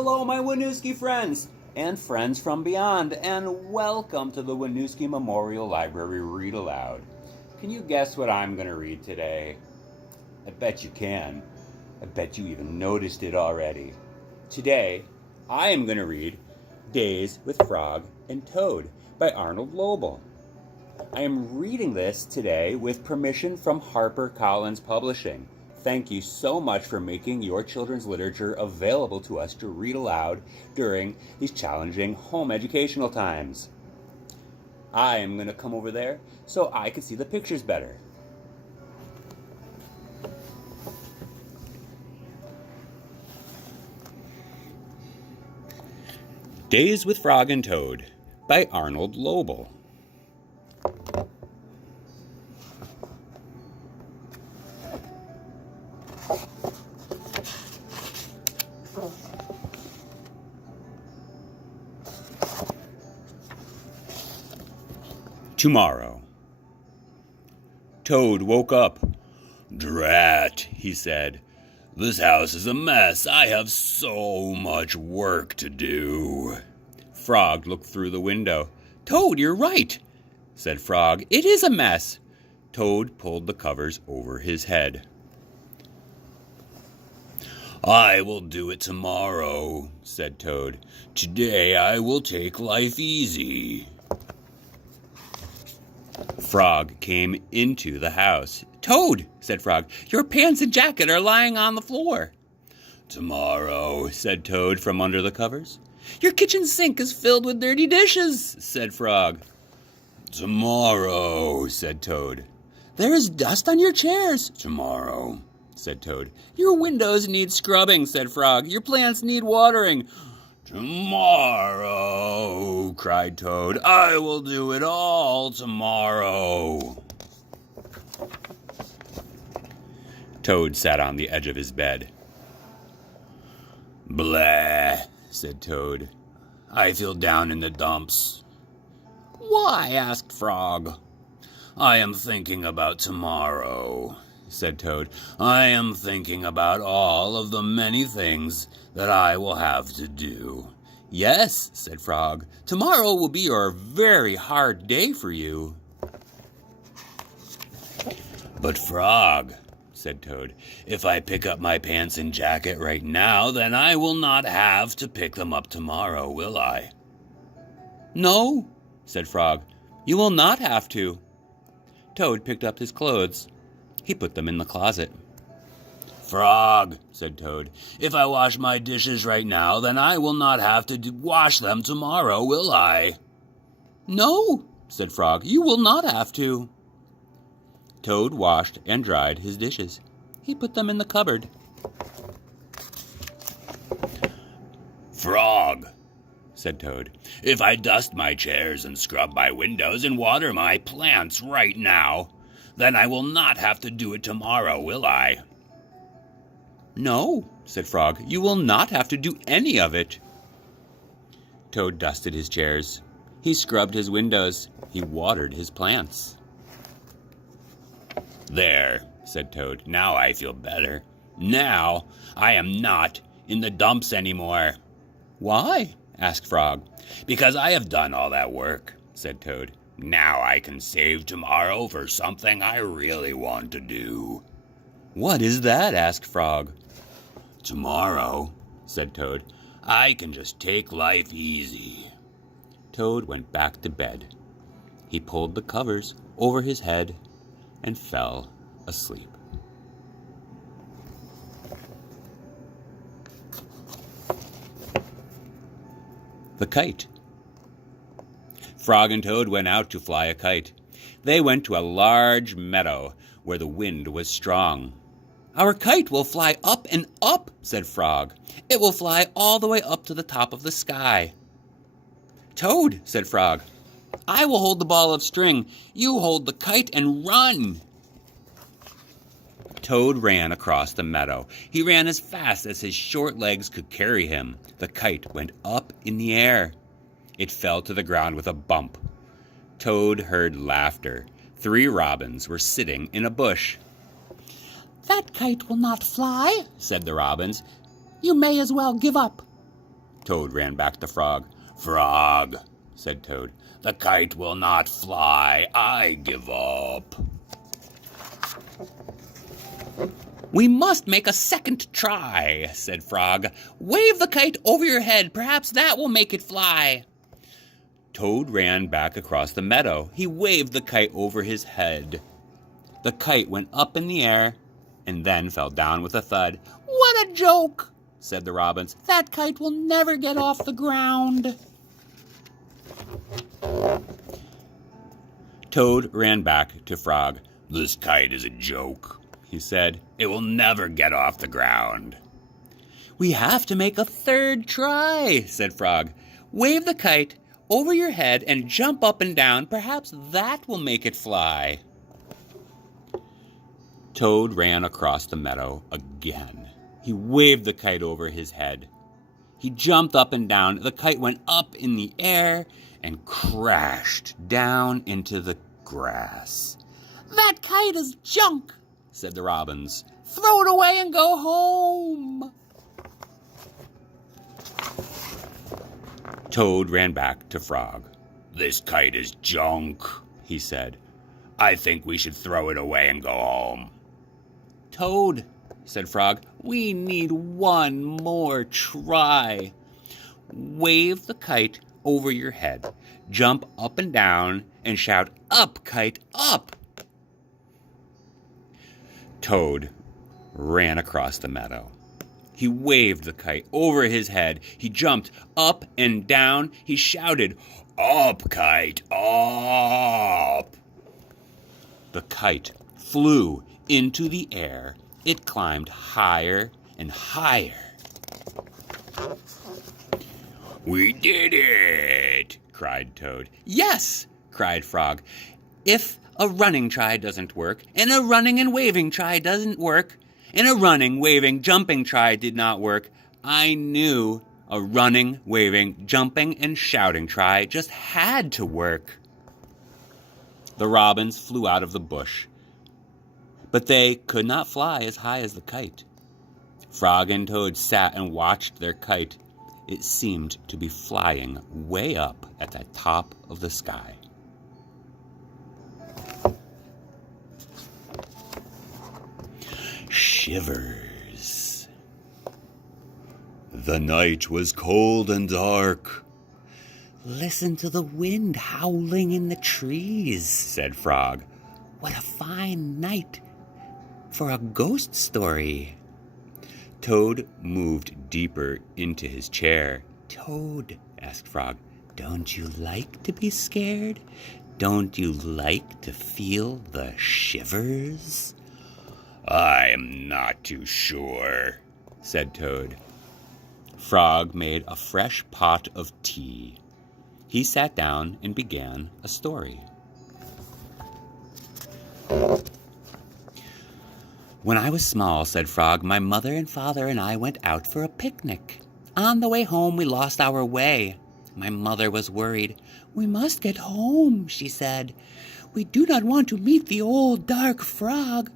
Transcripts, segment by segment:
Hello, my Winooski friends and friends from beyond, and welcome to the Winooski Memorial Library Read Aloud. Can you guess what I'm going to read today? I bet you can. I bet you even noticed it already. Today, I am going to read Days with Frog and Toad by Arnold Lobel. I am reading this today with permission from HarperCollins Publishing. Thank you so much for making your children's literature available to us to read aloud during these challenging home educational times. I am going to come over there so I can see the pictures better. Days with Frog and Toad by Arnold Lobel. Tomorrow. Toad woke up. "Drat," he said. "This house is a mess. I have so much work to do." Frog looked through the window. "Toad, you're right," said Frog. "It is a mess." Toad pulled the covers over his head. "I will do it tomorrow," said Toad. "Today I will take life easy." Frog came into the house. "Toad," said Frog, "your pants and jacket are lying on the floor." "Tomorrow," said Toad from under the covers. "Your kitchen sink is filled with dirty dishes," said Frog. "Tomorrow," said Toad. "There is dust on your chairs." "Tomorrow," said Toad. "Your windows need scrubbing," said Frog. "Your plants need watering." "Tomorrow," cried Toad. "I will do it all tomorrow." Toad sat on the edge of his bed. "Blah," said Toad. "I feel down in the dumps." "Why?" asked Frog. "I am thinking about tomorrow," said Toad. "I am thinking about all of the many things that I will have to do." "Yes," said Frog. "Tomorrow will be a very hard day for you." "But Frog," said Toad, "if I pick up my pants and jacket right now, then I will not have to pick them up tomorrow, will I?" "No," said Frog. "You will not have to." Toad picked up his clothes. He put them in the closet. "Frog," said Toad, "if I wash my dishes right now, then I will not have to wash them tomorrow, will I?" "No," said Frog, "you will not have to." Toad washed and dried his dishes. He put them in the cupboard. "Frog," said Toad, "if I dust my chairs and scrub my windows and water my plants right now, then I will not have to do it tomorrow, will I?" "No," said Frog, "you will not have to do any of it." Toad dusted his chairs. He scrubbed his windows. He watered his plants. "There," said Toad. "Now I feel better. Now I am not in the dumps anymore." "Why?" asked Frog. "Because I have done all that work," said Toad. "Now I can save tomorrow for something I really want to do." "What is that?" asked Frog. "Tomorrow," said Toad, "I can just take life easy." Toad went back to bed. He pulled the covers over his head and fell asleep. The kite. Frog and Toad went out to fly a kite. They went to a large meadow where the wind was strong. "Our kite will fly up and up," said Frog. "It will fly all the way up to the top of the sky." "Toad," said Frog, "I will hold the ball of string. You hold the kite and run." Toad ran across the meadow. He ran as fast as his short legs could carry him. The kite went up in the air. It fell to the ground with a bump. Toad heard laughter. 3 robins were sitting in a bush. "That kite will not fly," said the robins. "You may as well give up." Toad ran back to Frog. "Frog," said Toad, "the kite will not fly. I give up." "We must make a second try," said Frog. "Wave the kite over your head. Perhaps that will make it fly." Toad ran back across the meadow. He waved the kite over his head. The kite went up in the air and then fell down with a thud. "What a joke," said the robins. "That kite will never get off the ground." Toad ran back to Frog. "This kite is a joke," he said. "It will never get off the ground." "We have to make a third try," said Frog. "Wave the kite over your head and jump up and down. Perhaps that will make it fly." Toad ran across the meadow again. He waved the kite over his head. He jumped up and down. The kite went up in the air and crashed down into the grass. "That kite is junk," said the robins. "Throw it away and go home." Toad ran back to Frog. "This kite is junk," he said. "I think we should throw it away and go home." "Toad," said Frog, "we need one more try. Wave the kite over your head, jump up and down, and shout, 'Up, kite, up!'" Toad ran across the meadow. He waved the kite over his head. He jumped up and down. He shouted, "Up, kite, up!" The kite flew into the air. It climbed higher and higher. "We did it!" cried Toad. "Yes!" cried Frog. "If a running try doesn't work, and a running and waving try doesn't work, and a running, waving, jumping try did not work, I knew a running, waving, jumping, and shouting try just had to work." The robins flew out of the bush, but they could not fly as high as the kite. Frog and Toad sat and watched their kite. It seemed to be flying way up at the top of the sky. Shivers. The night was cold and dark. "Listen to the wind howling in the trees," said Frog. "What a fine night for a ghost story." Toad moved deeper into his chair. "Toad," asked Frog, "don't you like to be scared? Don't you like to feel the shivers?" "I'm not too sure," said Toad. Frog made a fresh pot of tea. He sat down and began a story. "When I was small," said Frog, "my mother and father and I went out for a picnic. On the way home, we lost our way. My mother was worried. 'We must get home,' she said. 'We do not want to meet the old dark frog.'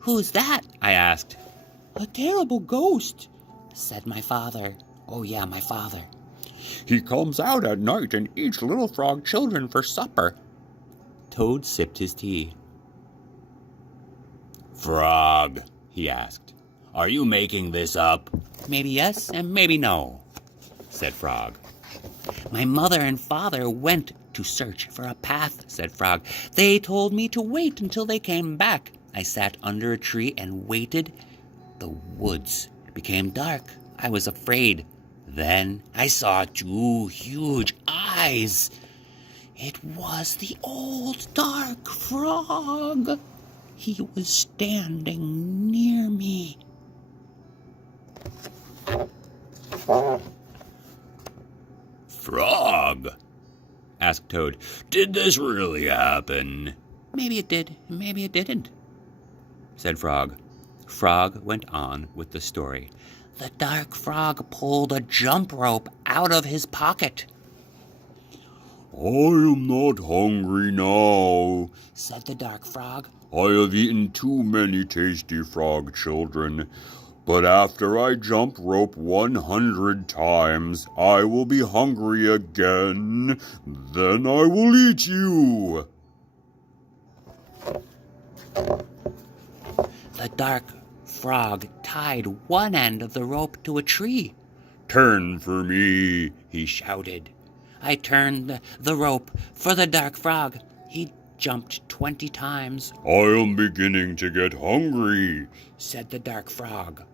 'Who's that?' I asked. 'A terrible ghost,' said my father. Oh, yeah, my father. 'He comes out at night and eats little frog children for supper.'" Toad sipped his tea. "Frog," he asked, "are you making this up?" "Maybe yes and maybe no," said Frog. "My mother and father went to search for a path," said Frog. "They told me to wait until they came back. I sat under a tree and waited. The woods became dark. I was afraid. Then I saw two huge eyes. It was the old dark frog. He was standing near me." "Frog," asked Toad, "did this really happen?" "Maybe it did, maybe it didn't," said Frog. Frog went on with the story. "The dark frog pulled a jump rope out of his pocket." "I am not hungry now," said the dark frog. "I have eaten too many tasty frog children. But after I jump rope 100 times, I will be hungry again. Then I will eat you. The dark frog tied one end of the rope to a tree. Turn for me, he shouted. I turned the rope for the dark frog. He jumped 20 times. I am beginning to get hungry, said the dark frog.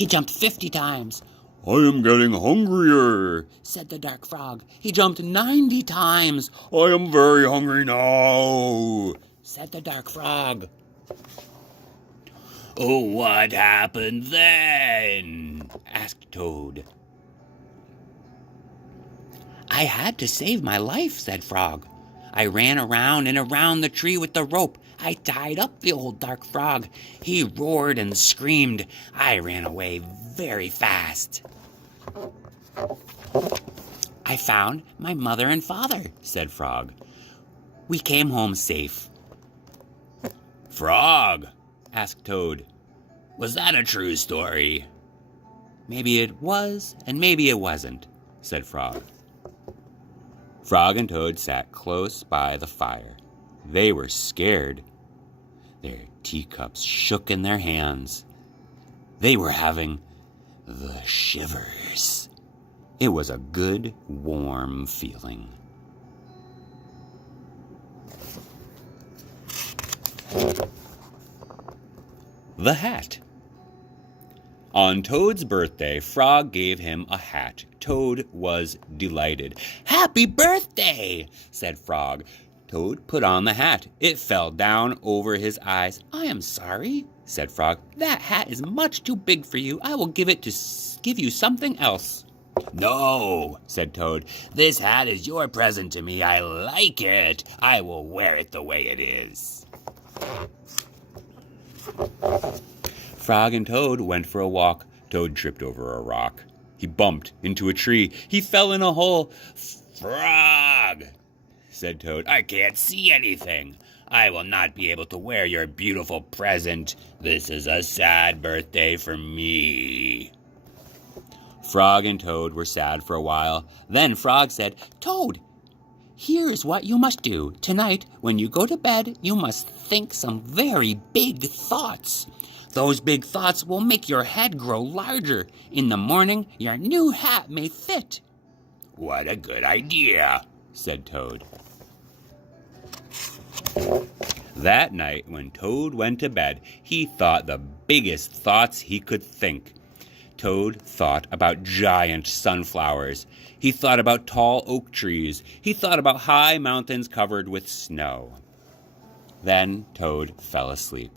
He jumped 50 times. I am getting hungrier, said the dark frog. He jumped 90 times. I am very hungry now, said the dark frog. Oh, what happened then? asked Toad. I had to save my life, said Frog. I ran around and around the tree with the rope. I tied up the old dark frog. He roared and screamed. I ran away very fast. I found my mother and father, said Frog. We came home safe. Frog, asked Toad, was that a true story? Maybe it was, and maybe it wasn't, said Frog. Frog and Toad sat close by the fire. They were scared. Their teacups shook in their hands. They were having the shivers. It was a good, warm feeling. The hat. On Toad's birthday, Frog gave him a hat. Toad was delighted. Happy birthday, said Frog. Toad put on the hat. It fell down over his eyes. I am sorry, said Frog. That hat is much too big for you. I will give you something else. No, said Toad. This hat is your present to me. I like it. I will wear it the way it is. Frog and Toad went for a walk. Toad tripped over a rock. He bumped into a tree. He fell in a hole. Frog, said Toad, I can't see anything. I will not be able to wear your beautiful present. This is a sad birthday for me. Frog and Toad were sad for a while. Then Frog said, Toad, here is what you must do. Tonight, when you go to bed, you must think some very big thoughts. Those big thoughts will make your head grow larger. In the morning, your new hat may fit. What a good idea, said Toad. That night, when Toad went to bed, he thought the biggest thoughts he could think. Toad thought about giant sunflowers. He thought about tall oak trees. He thought about high mountains covered with snow. Then Toad fell asleep.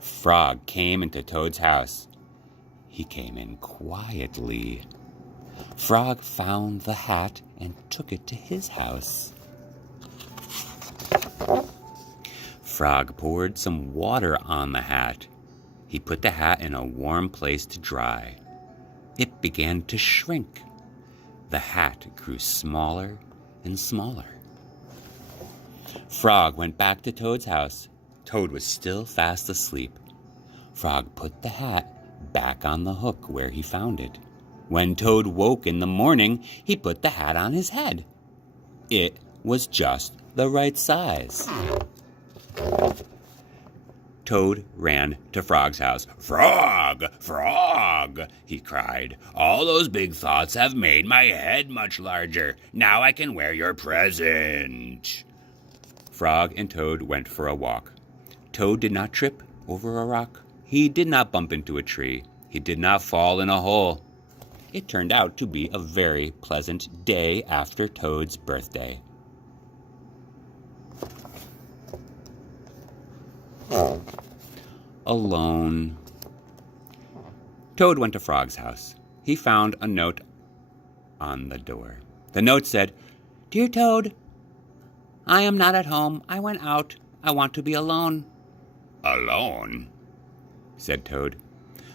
Frog came into Toad's house. He came in quietly. Frog found the hat and took it to his house. Frog poured some water on the hat. He put the hat in a warm place to dry. It began to shrink. The hat grew smaller and smaller. Frog went back to Toad's house. Toad was still fast asleep. Frog put the hat back on the hook where he found it. When Toad woke in the morning, he put the hat on his head. It was just the right size. Toad ran to Frog's house. Frog! Frog! He cried. All those big thoughts have made my head much larger. Now I can wear your present. Frog and Toad went for a walk. Toad did not trip over a rock. He did not bump into a tree. He did not fall in a hole. It turned out to be a very pleasant day after Toad's birthday. Alone. Toad went to Frog's house. He found a note on the door. The note said, Dear Toad, I am not at home. I went out. I want to be alone. Alone? Said Toad.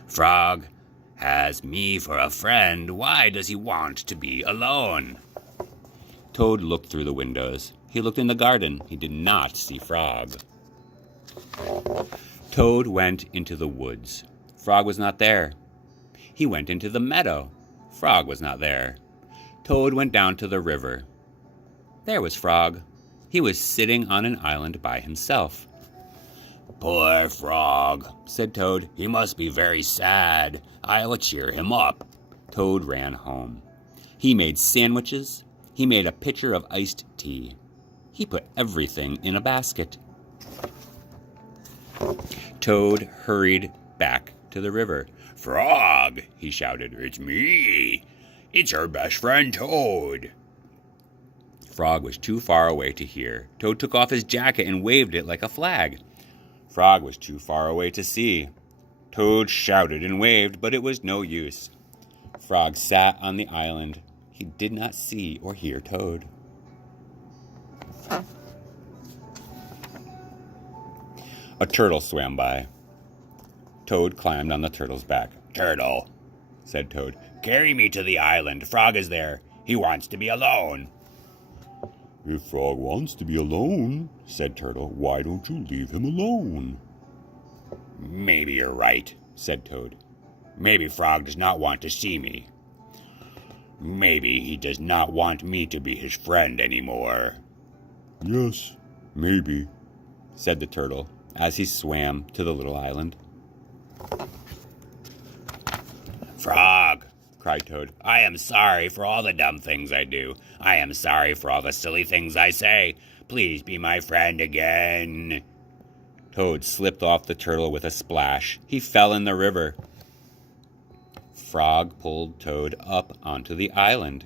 Frog has me for a friend. Why does he want to be alone? Toad looked through the windows. He looked in the garden. He did not see Frog. Toad went into the woods. Frog was not there. He went into the meadow. Frog was not there. Toad went down to the river. There was Frog. He was sitting on an island by himself. Poor Frog, said Toad. He must be very sad. I'll cheer him up. Toad ran home. He made sandwiches. He made a pitcher of iced tea. He put everything in a basket. Toad hurried back to the river. Frog, he shouted, it's me. It's her best friend, Toad. Frog was too far away to hear. Toad took off his jacket and waved it like a flag. Frog was too far away to see. Toad shouted and waved, but it was no use. Frog sat on the island. He did not see or hear Toad. A turtle swam by. Toad climbed on the turtle's back. Turtle, said Toad, carry me to the island. Frog is there. He wants to be alone. If Frog wants to be alone, said Turtle, why don't you leave him alone? Maybe you're right, said Toad. Maybe Frog does not want to see me. Maybe he does not want me to be his friend anymore. Yes, maybe, said the turtle as he swam to the little island. Frog, cried Toad, I am sorry for all the dumb things I do. I am sorry for all the silly things I say. Please be my friend again. Toad slipped off the turtle with a splash. He fell in the river. Frog pulled Toad up onto the island.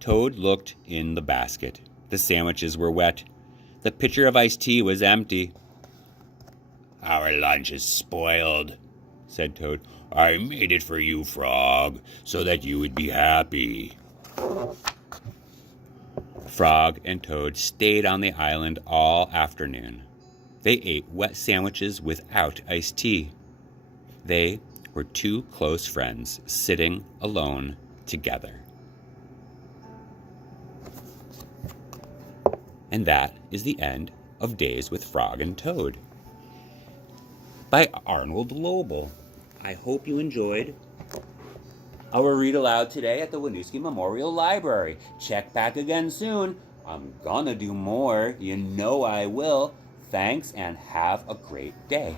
Toad looked in the basket. The sandwiches were wet. The pitcher of iced tea was empty. Our lunch is spoiled, said Toad. I made it for you, Frog, so that you would be happy. Frog and Toad stayed on the island all afternoon. They ate wet sandwiches without iced tea. They were two close friends sitting alone together. And that is the end of Days with Frog and Toad by Arnold Lobel. I hope you enjoyed our read aloud today at the Winooski Memorial Library. Check back again soon. I'm gonna do more. You know I will. Thanks and have a great day.